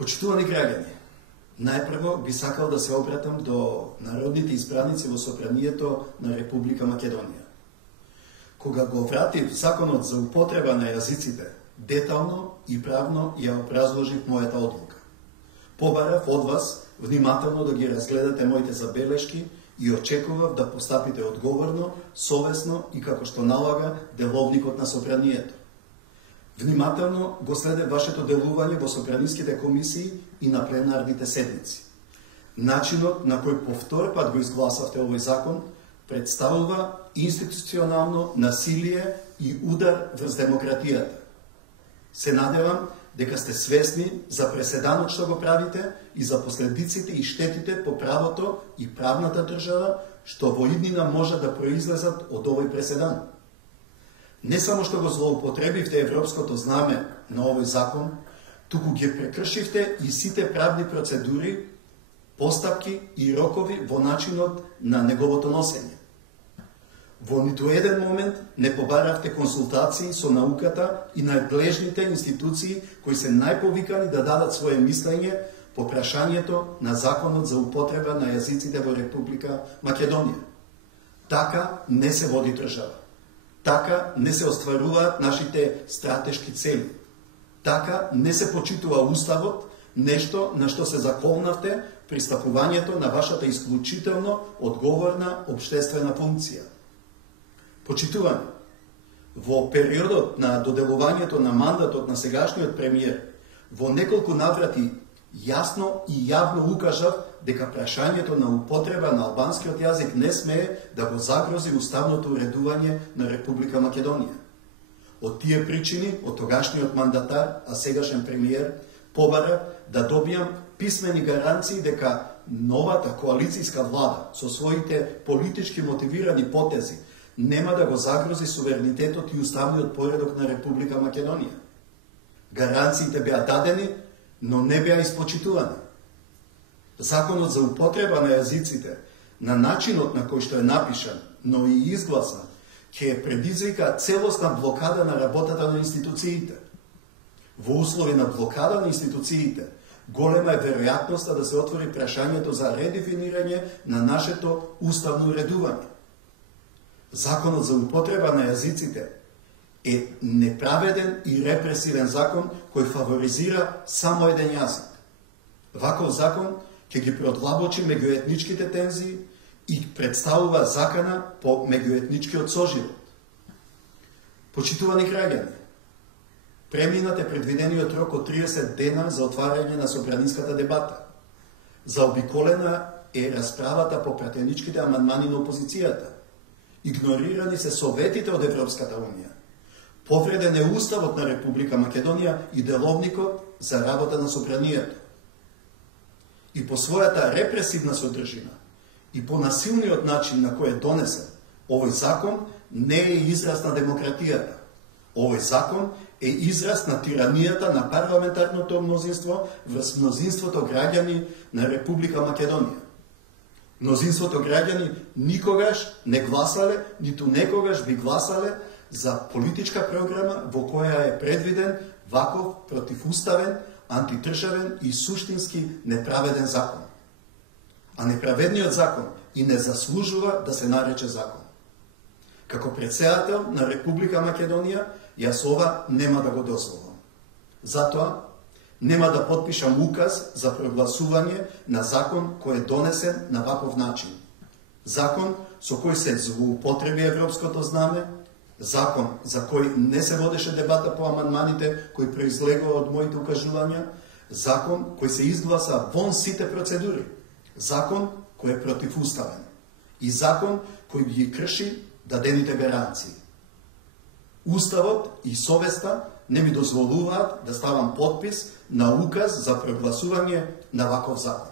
Почитувани граѓани, најпрво би сакал да се обратам до народните избраници во собранието на Република Македонија. Кога го вратив законот за употреба на јазиците, детално и правно ја образложив мојата одлука. Побарав од вас внимателно да ги разгледате моите забелешки и очекував да постапите одговорно, совесно и како што налага деловникот на собранието. Внимателно го следе вашето делување во собраниските комисии и на пленарните седници. Начинот на кој по втор пат го изгласавте овој закон представува институционално насилие и удар врз демократијата. Се надевам дека сте свесни за преседанот што го правите и за последиците и штетите по правото и правната држава што во иднина може да произлезат од овој преседан. Не само што го злоупотребивте европското знаме на овој закон, туку ги прекршивте и сите правни процедури, постапки и рокови во начинот на неговото носење. Во ниту еден момент не побаравте консултации со науката и надлежните институции кои се најповикани да дадат свое мислење по прашањето на законот за употреба на јазиците во Република Македонија. Така не се води држава. Така не се остваруваат нашите стратешки цели. Така не се почитува уставот, нешто на што се заколнавте при стапувањето на вашата исклучително одговорна општествена функција. Почитувани, во периодот на доделувањето на мандатот на сегашниот премиер, во неколку наврати јасно и јавно укажав дека прашањето на употреба на албанскиот јазик не смее да го загрози уставното уредување на Република Македонија. Од тие причини, од тогашниот мандатар, а сегашен премиер, побара да добијам писмени гаранции дека новата коалицијска влада со своите политички мотивирани потези нема да го загрози суверенитетот и уставниот поредок на Република Македонија. Гаранциите беа дадени, но не беа испочитувани. Законот за употреба на јазиците, на начинот на кој што е напишан, но и изгласан, ќе предизвика целосна блокада на работата на институциите. Во услови на блокада на институциите, голема е веројатноста да се отвори прашањето за редефинирање на нашето уставно уредување. Законот за употреба на јазиците е неправеден и репресивен закон кој фаворизира само еден јазик. Ваков закон ќе ги продлабочи меѓуетничките тензии и представува закана по меѓуетничкиот соживот. Почитувани граѓани, преминат е предвидениот рок од 30 дена за отварање на собраниската дебата. Заобиколена е расправата по пратеничките амандмани на опозицијата. Игнорирани се советите од Европската унија. Повреден е уставот на Република Македонија и деловникот за работа на собранието. И по својата репресивна содржина и по насилниот начин на кој е донесен, овој закон не е израз на демократијата. Овој закон е израз на тиранијата на парламентарното мнозинство врз мнозинството граѓани на Република Македонија. Мнозинството граѓани никогаш не гласале, ниту некогаш би гласале за политичка програма во која е предвиден ваков противуставен, антидржавен и суштински неправеден закон. А неправедниот закон и не заслужува да се нарече закон. Како претседател на Република Македонија, јас ова нема да го дозволам. Затоа, нема да подпишам указ за прогласување на закон кој е донесен на ваков начин. Закон со кој се злоупотреби европското знаме, закон за кој не се водеше дебата по амандманите кои произлегува од моите укажувања, закон кој се изгласа вон сите процедури, закон кој е противуставен и закон кој ги крши дадените гаранции. Уставот и совеста не ми дозволуваат да ставам подпис на указ за прогласување на ваков закон.